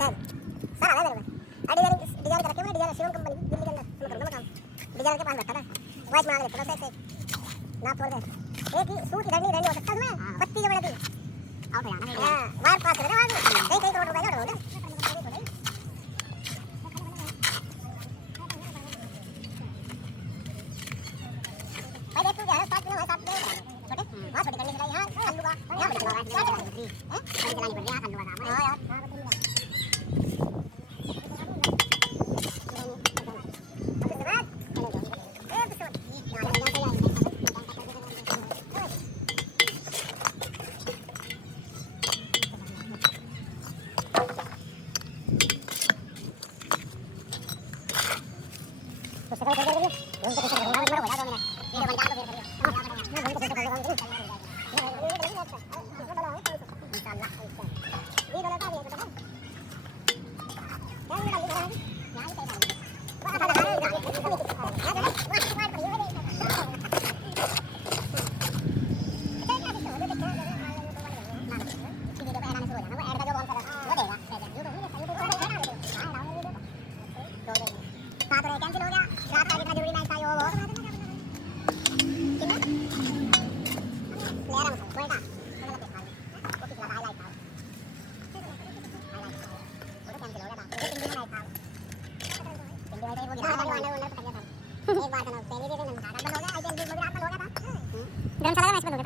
sir sir आ गया मेरे को डिजाइन करके मैं डिजाइन शिवम कंपनी दिल्ली के अंदर मैं करूंगा काम डिजाइन के पास बैठा था वॉइस मांग रहे थे से ना छोड़ दे एक ही सूट इधर नहीं रहने हो सकता तुम्हें पत्ती के बड़े दी आओ फिर आना हां वायर पास कर रहा आगे कई कई करोड़ रुपए जोड़ दो भाई देख तू जा साथ में साथ में छोटे वहां छोटे करने के लिए यहां आलू का यहां पे चला रहा है हैं चलानी पड़ गया आलू का काम हां यार हां बता धर्मशाला में